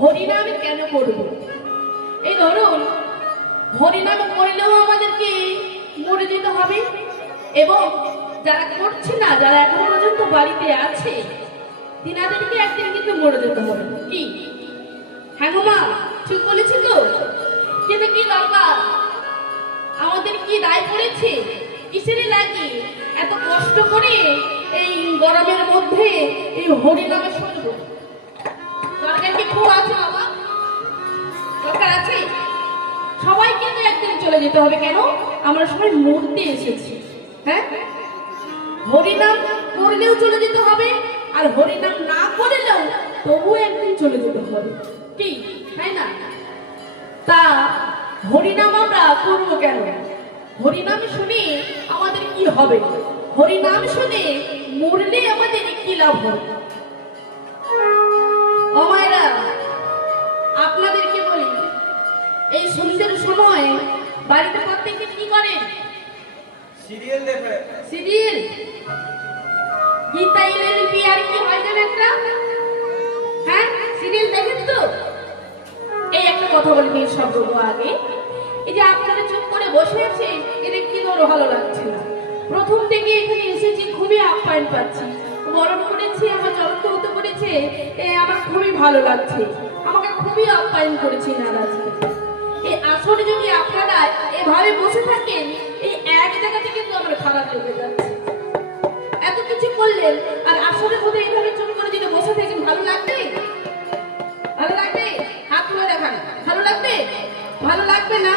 হরিনাম কেন করব? এই ধরুন হরিনাম করলেও আমাদেরকে মরে যেতে হবে, এবং যারা করছে না, যারা এখন পর্যন্ত বাড়িতে আছে, তিনাদেরকে একদিন কিন্তু মরে যেতে হবে। কি হ্যাঁ গো মা, ঠিক বলেছি তো? কিন্তু কি দরকার, আমাদের কি দায় পড়েছে? কিসের লাগে এত কষ্ট করে এই গরমের মধ্যে এই হরিনামে শুনবো? দরকার কি খুব আছে বাবা? দরকার আছে? সবাই কিন্তু একদিন চলে যেতে হবে। কেন? আমরা সবাই মরতে এসেছি। হ্যাঁ, হরিনাম করলেও চলে যেতে হবে, আর হরিনাম না করলেও তবুও একদিন চলে যেতে হবে। কি তাই না? তা হরিনাম আমরা করবো কেন? হরিনাম শুনে আমাদের কি হবে? হরিনাম শুনে মরলে আমাদের কি লাভ হবে? ও মায়েরা, আপনাদেরকে বলি, এই সন্ধ্যের সময় বাড়িতে প্রত্যেকে কি করেন? সিরিয়াল দেখে। সিরিয়াল? গীতা এলএলবি আর কি হয় যেন একটা? হ্যাঁ, সিরিয়াল দেখেন তো? এই একটা কথা বলি সব আগে, এই যে আপনারা চুপ করে বসে আছে, এটা কি ধরো ভালো লাগছে না। প্রথম থেকে এখানে এসেছি, খুবই আপ্যায়ন পাচ্ছি, বরণ করেছি, আমার জড়ন্ত হতে করেছে, আমার খুবই ভালো লাগছে, আমাকে খুবই আপ্যায়ন করেছে নারাজকে। এই আসলে যদি আপনারা এভাবে বসে থাকেন, এই এক জায়গাতে কিন্তু আমার খারাপ লেগে যাচ্ছে। এত কিছু করলেন আর আসলে বোধহয় এইভাবে চুপ করে যদি বসে থাকেন, ভালো লাগবে? ভালো লাগবে? হাত তুলে দেখান। ভালো লাগবে? ভালো লাগবে না?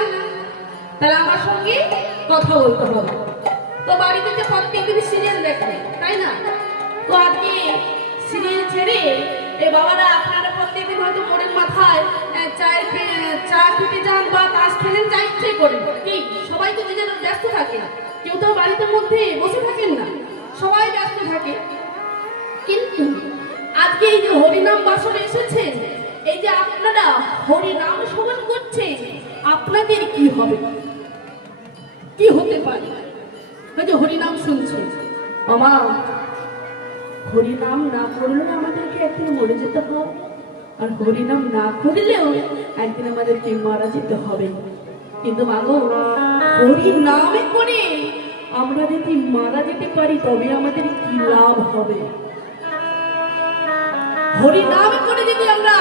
তাহলে আমার সঙ্গে কথা বলতে হবে। তো বাড়িতে যে প্রত্যেকদিন সিরিয়াল দেখবে, তাই না? তো আজকে সিরিয়াল ছেড়ে এই বাবারা আপনারা প্রত্যেকদিন হয়তো মনের মাথায় চা খেতে যান বা তাস খেলেন, যা ইচ্ছে করেন। কি সবাই তো নিজের ব্যস্ত থাকে, কেউ তো বাড়িতে মধ্যে বসে থাকেন না, সবাই ব্যস্ত থাকে। কিন্তু আজকে এই যে হরিনাম বাসন এসেছে, এই যে আপনারা হরিনাম শ্রবণ করছেন, আপনাদের কি হবে? কি হতে পারে? ওই যে হরিনাম শুনছেন, মামা, হরিনাম না করলেও আমাদেরকে একদিন মরে যেতে হবে, আর হরিনাম না করলেও একদিন আমাদেরকে মারা যেতে হবে। কিন্তু মাগো, হরিনামে করে আমরা যদি মারা যেতে পারি, তবে আমাদের কি লাভ হবে? হরিনাম করে যদি আমরা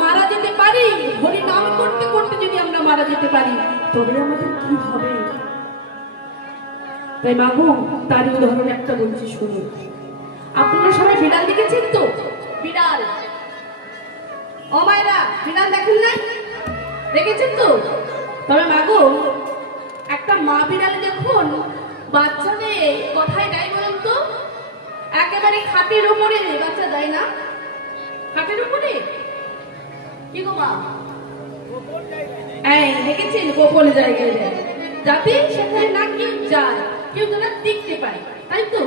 মারা যেতে পারি, হরিনাম করতে করতে যদি আমরা মারা যেতে পারি, তবে আমাদের কি হবে? তাই মাগো, তারই উদাহরণ একটা বলছি, শুনুন। আপনারা সবাই বিড়াল দেখেছেন তো? বিড়াল, ও মায়েরা, বিড়াল দেখেন না? দেখেছেন তো? তবে মাগো, একটা মা বিড়াল যখন বাচ্চাদের কথায় দেয় বলুন তো, একেবারে খাটের উপরে বাচ্চা দেয় না? খাটের উপরে কি গো মা? এই দেখেছেন, গোপন জায়গায় দেয়, যাতে সেখানে না কেউ যায়, কেউ যেন দেখতে পায়, তাই তো?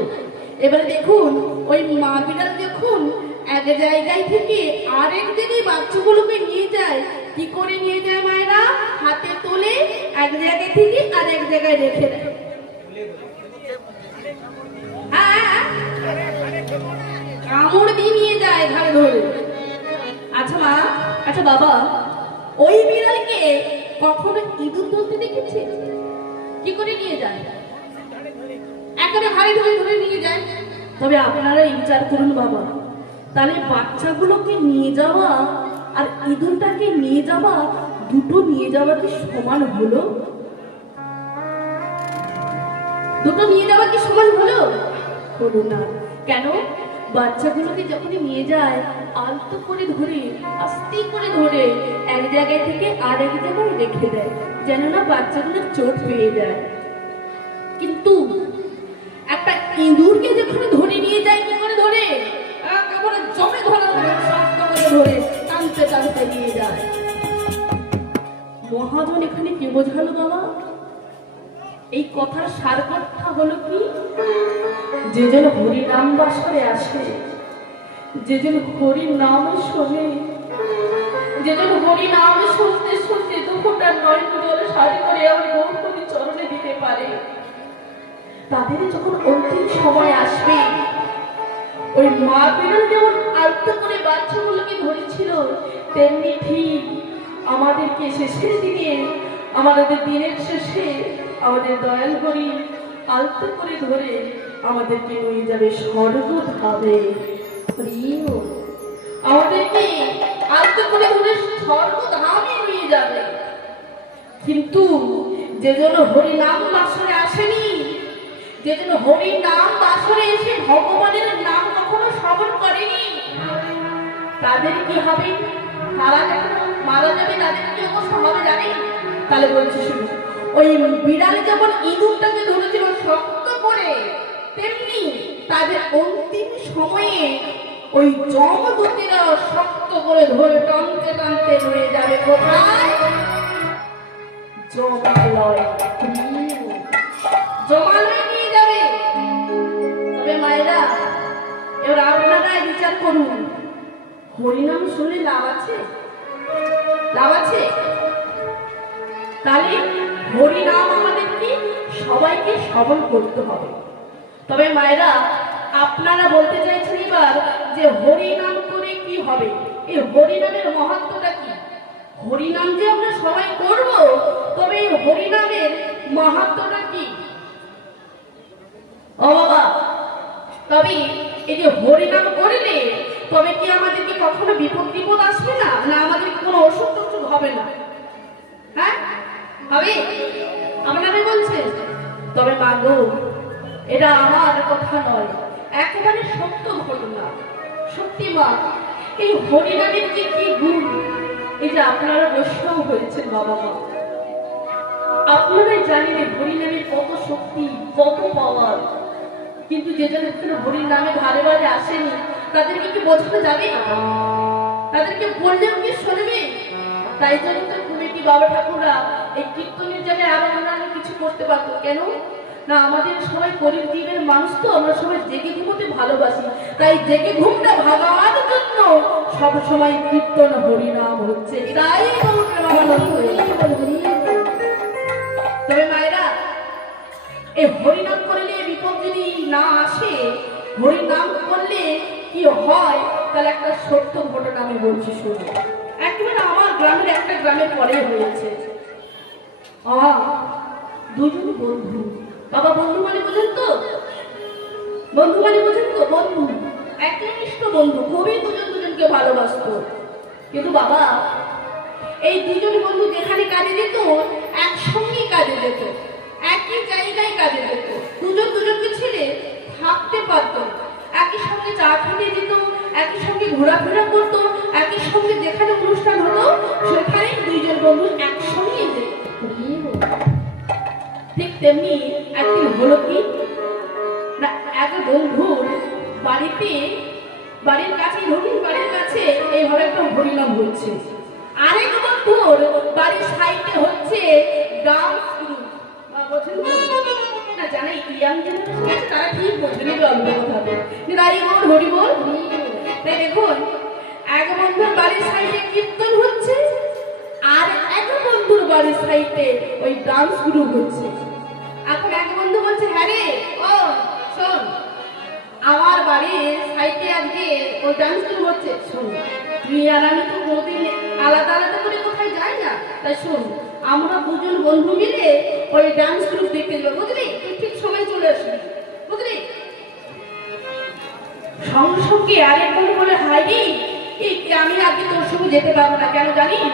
এবারে দেখুন, ওই মা বিড়াল যখন এক জায়গায় থেকে আরেক জায়গায় বাচ্চাগুলোকে নিয়ে যায়, কি করে নিয়ে যায় মায়েরা? হাতে তোলে, এক জায়গায় থেকে আরেক জায়গায় রেখে দেয়। হ্যাঁ, কামড় দিয়ে নিয়ে যায় ঘাড়ে ধরে। আচ্ছা মা, আচ্ছা বাবা, ওই বিড়ালকে কখনো ইঁদুর ধরতে দেখেছে? কি করে নিয়ে যায়? একেবারে ঘাড়ে ধরে ধরে নিয়ে যায়। তবে আপনারা বিচার করুন বাবা, তাহলে বাচ্চাগুলোকে নিয়ে যাওয়া আর ইঁদুরটাকে নিয়ে যাওয়া, দুটো নিয়ে যাওয়া কি সমান হলো? দুটো নিয়ে যাওয়া কি সমান হলো? হলো না। কেন? বাচ্চাগুলোকে যখনই নিয়ে যায়, আলতো করে ধরে, আস্তে করে ধরে এক জায়গায় থেকে আরেক জায়গায় রেখে দেয়, যেন না বাচ্চাগুলো চোট পেয়ে যায়। কিন্তু একটা ইঁদুরকে যখন ধরে নিয়ে যায়, কি করে ধরে? একেবারে জমে ধরা ধরে টানতে টানতে নিয়ে যায়। মহাজন এখানে কি বোঝালো বাবা? এই কথার সার কথা হলো কি, যে যেন হরিনাম বাসরে আসে, যে যেন হরিনাম শোনে, যে যেন হরিনাম শুনতে শুনতে দুঃখটার নয়ন জল সারি করে আমার গৌরী চরণে দিতে পারে, তাদের যখন অন্তিম সময় আসবে, ওই মা বিড়াল যেমন আলতো করে বাচ্চাগুলোকে ধরেছিল, তেমনি ঠিক আমাদেরকে শেষের দিনে, আমাদের দিনের শেষে আমাদের দয়াল হরি আলতো করে ধরে আমাদেরকে নিয়ে যাবে স্বর্গধামে। আমাদেরকে আলতো করে ধরে স্বর্গধামে নিয়ে যাবে। কিন্তু যে জন্য হরি নাম বাসরে আসেনি, যে জন্য হরি নাম বাসরে এসে ভগবানের নাম কখনো শ্রবণ করেনি, তাদের কি হবে? তারা যখন মারা যাবে তাদের কি অবস্থা হবে জানেন? তাহলে বলছি শুনুন, ওই বিড়াল যেমন ইঁদুরটাকে ধরেছিল শক্ত করে, তেমনি তাদের অন্তিম সময়ে ওই জমদূতেরা শক্ত করে ধরে টানতে টানতে হয়ে যাবে কোথায়? জমালয়। জমালয় নিয়ে যাবে। তবে মায়েরা, এবার আপনারাই বিচার করুন, হরিনাম শুনলে লাভ আছে? লাভ আছে? তাহলে হরিনাম আমাদেরকে সবাইকে শ্রবণ করতে হবে। তবে মায়েরা, আপনারা বলতে চাইছেন এবার যে হরিনাম করে কি হবে? এই হরিনামের মহত্বটা কি? হরিনাম যে আমরা সবাই করব, তবে এই হরিনামের মাহাত্ম্যটা কি? ও বাবা, তবে এই যে হরিনাম করলে তবে কি আমাদেরকে কখনো বিপদ আসবে না? না আমাদের কোনো অসুখ টসুখ হবে না? হ্যাঁ হবে? আপনারা বলছেন? তবে মাগো, এটা আমার কথা নয়, একেবারে সত্য ঘটনা। সত্যি মা, এই হরিনামের যে কি গুণ, এই যে আপনারা বৈষ্ণব হয়েছেন বাবা মা, আপনারাই জানেন হরিনামের কত শক্তি, কত পাওয়ার। কিন্তু যে যাদের হরির নামে ধারে বারে আসেনি, তাদেরকে কি বোঝানো যাবে? তাদেরকে বললেও কি শুনবে? তাই জন্য তো কমিটি বাবা ঠাকুররা এই কীর্তনের জায়গায় আরো অন্যান্য কিছু করতে পারতো। কেন না, আমাদের সবাই গরিব জীবের মানুষ, তো আমরা সবাই জেগে ঘুমোতে ভালোবাসি। তাই জেগে ঘুমটা ভাগাবার জন্য সব সময় কীর্তন হরিনাম হচ্ছে। তাই তবে মায়েরা, এই হরিনাম করলে বিপদ যদি না আসে, হরিনাম করলে কি হয়, তাহলে একটা সত্য ঘটনা আমি বলছি শুনে। একেবারে আমার গ্রামের একটা গ্রামের পরে হয়েছে। দুজন বন্ধু, বাবা বন্ধু মানে বোঝেন তো? বন্ধু মানে বোঝেন তো? বন্ধু, একনিষ্ঠ বন্ধু, খুবই দুজন দুজনকে ভালোবাসতো। কিন্তু বাবা, এই দুজন বন্ধু যেখানে কাজে যেত, একসঙ্গে কাজে যেত, একই জায়গায় কাজে যেত। দুজন দুজনকে ছেড়ে থাকতে পারত। একই সঙ্গে চা খেতে যেত, একই সঙ্গে ঘোরাফেরা করতো, একই সঙ্গে যেখানে অনুষ্ঠান হতো সেখানে দুইজন বন্ধু একসঙ্গে যেত। ঠিক তেমনি একদিন হলো কি না, এক বন্ধুর বাড়িতে, বাড়ির কাছে, রঙিন বাড়ির কাছে এইভাবে একটা হরিনাম হচ্ছে। আরেক বন্ধুর বাড়ির সাইডে হচ্ছে ডান্স গ্রুপ। না জানে ইয়াং জেনারেশন, তারা ঠিক বোঝেনি গল্প কথাতে। হরি বল। তাই দেখুন, এক বন্ধুর বাড়ির সাইডে কীর্তন হচ্ছে, আর এক বন্ধুর বাড়ির সাইডে ওই ডান্স গ্রুপ হচ্ছে। এখন এক বন্ধু বলছে, হ্যাঁ রে, ও শোন, আমার বাড়ির সাইডে আজকে ওই ডান্স গ্রুপ হচ্ছে। শোন, তুই আর আমি তো কোনোদিন আলাদা আলাদা করে কোথায় যাই না, তাই শোন, আমরা দুজন বন্ধু মিলে ওই ডান্স গ্রুপ দেখতে যাবো, বুঝলি? তুই ঠিক সময় চলে আসবি, বুঝলি? সঙ্গে সঙ্গে আরেক বন্ধু বলে, হাই রে, আমি আজকে তোর সঙ্গে যেতে পারবো না। কেন জানিস?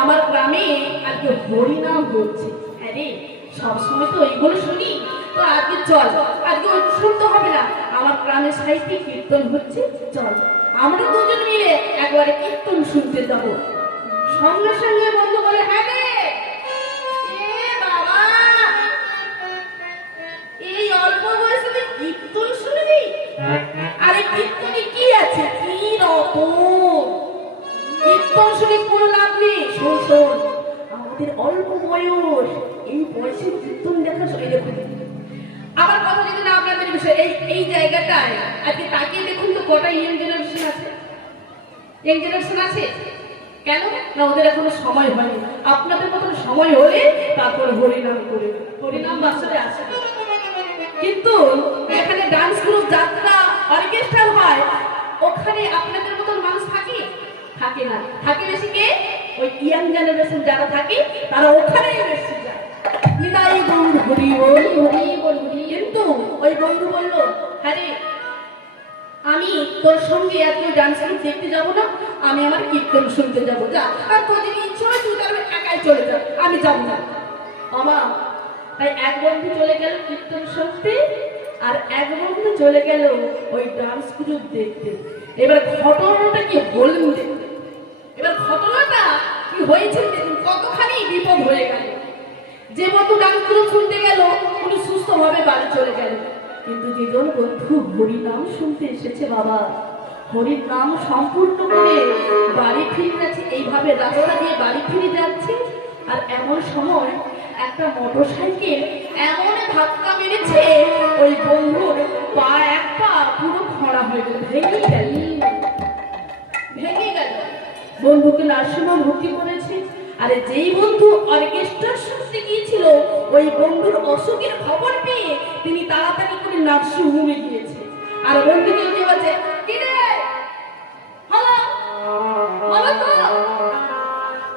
আমার গ্রামে আজকে হরিনাম হচ্ছে। হ্যাঁ রে, সবসময় তো ওইগুলো শুনি, তো আজকে চল, আজকে ওই শুনতে হবে না, আমার গ্রামের সাহিত্যে কীর্তন হচ্ছে, চল আমরা দুজন মিলে একবারে কীর্তন শুনতে যাবো। সঙ্গে সঙ্গে বন্ধু বলে, হ্যাঁ রে, বাবা, এই অল্প বয়সে তুই কীর্তন শুনবি? আরে কীর্তনে কি আছে, কি রকম কীর্তন শুনে কোনো লাভ নেই। শোন শোন, আমাদের অল্প বয়স, এই বয়সে কীর্তন দেখা শুনে দেখুন। আমার কথা যদি না আপনাদের বিষয়, এই জায়গাটায় আজকে তাকিয়ে দেখুন তো, কটা ইয়ং জেনারেশন আছে? ইয়ং জেনারেশন আছে কেন না? ওদের এখনো সময় হয়নি। আপনাদের মতন সময় হলে তারপর হরিনাম করে, হরিনাম বাসরে আসে। কিন্তু এখানে ডান্স গ্রুপ, যাত্রা, অর্কেস্ট্রা হয়, ওখানে আপনাদের মতন মানুষ থাকে? থাকে না, থাকে বেশি কে? ওই ইয়াং জেনারেশন যারা থাকে তারা ওখানেই বেশি যায়। নিতাই গৌর হরি বল হরি বল হরি। কিন্তু ওই বন্ধু বলল, হ্যাঁ রে, আমি তোর সঙ্গে এত ডান্স গ্রুপ দেখতে যাবো না, আমি আমার কীর্তন শুনতে যাবো। যা, আর তোর যদি ইচ্ছে হয় তুই তাহলে একাই চলে যা, আমি যাবো না। আমা তাই এক বন্ধু চলে গেল কীর্তন শুনতে, আর এক বন্ধু চলে গেল ওই ডান্স গ্রুপ দেখতে। এবার ঘটনাটা কি বলুন দেখতে। এবার ঘটনাটা কি হয়েছে দেখুন, কতখানি বিপদ হয়ে গেল। যে বন্ধু ডান্স গ্রুপ শুনতে গেল উনি সুস্থভাবে বাড়ি চলে গেল, কিন্তু যেজন বন্ধু হরি নাম শুনতে এসেছে, বাবা হরির নাম সম্পূর্ণ করে বাড়ি ফিরে যাচ্ছে, এইভাবে রাস্তা দিয়ে বাড়ি ফিরে যাচ্ছে, আর এমন সময় একটা মোটরসাইকেল এমন ধাক্কা মেরেছে ওই বন্ধুর পা, এক পা পুরো খড়া হয়ে গেল, ভেঙে গেল। ভেঙে গেল, বন্ধুকে নার্সিংহোমে ভর্তি করেছে। আরে যেই বন্ধু অর্কেস্ট্রা শুনতে গিয়েছিল, ওই বন্ধুর অসুখের খবর পেয়ে তিনি তাড়াতাড়ি করে নার্সিংহোমে গিয়েছে। আর বন্ধুকে যে বলছে, কি রে, হ্যালো হ্যালো, তো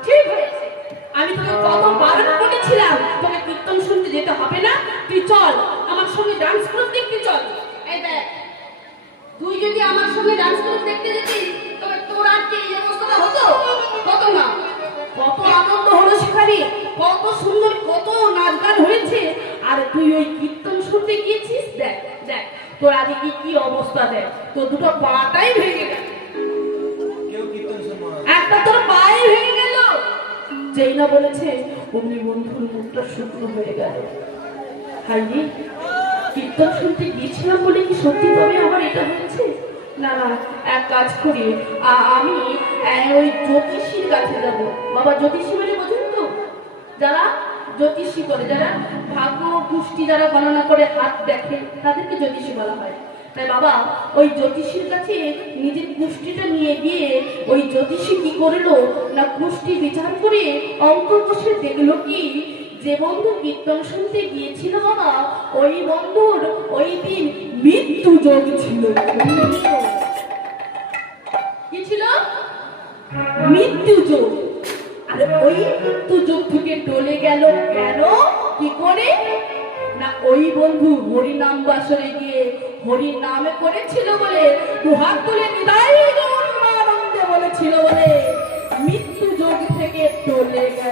ঠিক হয়েছে, আমি তোকে কত বারণ করেছিলাম তোকে কীর্তন শুনতে যেতে হবে না, তুই চল আমার সঙ্গে ডান্স গ্রুপ দেখতে চল। এই দেখ, তুই যদি আমার সঙ্গে ডান্স গ্রুপ দেখতে যেতিস তবে তোর আর কি এই অবস্থাটা হতো? হতো না। কত আনন্দ হলো সেখানে, কত সুন্দর, কত নাচ গান হয়েছে, আর তুই ওই কীর্তন শুনতে গিয়েছিস। দেখ দেখ তোর আগে কি কি অবস্থা, দেখ তোর দুটো পাটাই ভেঙে গেল, কেউ কীর্তন শুনবো না, একটা তোর পায়ে ভেঙে গেল। যেই না বলেছে অমনি বন্ধুর মুখটা শুকনো হয়ে গেল। হাই রে, কীর্তন শুনতে গিয়েছিলাম বলে কি সত্যি তবে আমার এটা হয়েছে? না না, এক কাজ করি, আমি ওই জ্যোতিষীর কাছে যাব। বাবা জ্যোতিষী মানে বোঝেন তো, যারা জ্যোতিষী করে, যারা ভাগ্য পুষ্টি যারা গণনা করে হাত দেখে, তাদেরকে জ্যোতিষী বলা হয়। তাই বাবা ওই জ্যোতিষীর কাছে নিজের পুষ্টিটা নিয়ে গিয়ে ওই জ্যোতিষী কি করলো না, পুষ্টি বিচার করে অঙ্ক কষে দেখলো কি, যে বন্ধু কীর্তন শুনতে গিয়েছিল বাবা, ওই বন্ধুর ওই দিন মৃত্যু যোগ ছিল। কি ছিল? মৃত্যু যোগ। আর ওই মৃত্যু যোগ থেকে টলে গেল কেন, কি করে না, ওই বন্ধু হরি নাম বাসরে গিয়ে হরি নামে করেছিল বলে, দুহাত তুলে নিতাই গৌর আনন্দে বলেছিল বলে মৃত্যু যোগ থেকে টলে গেল।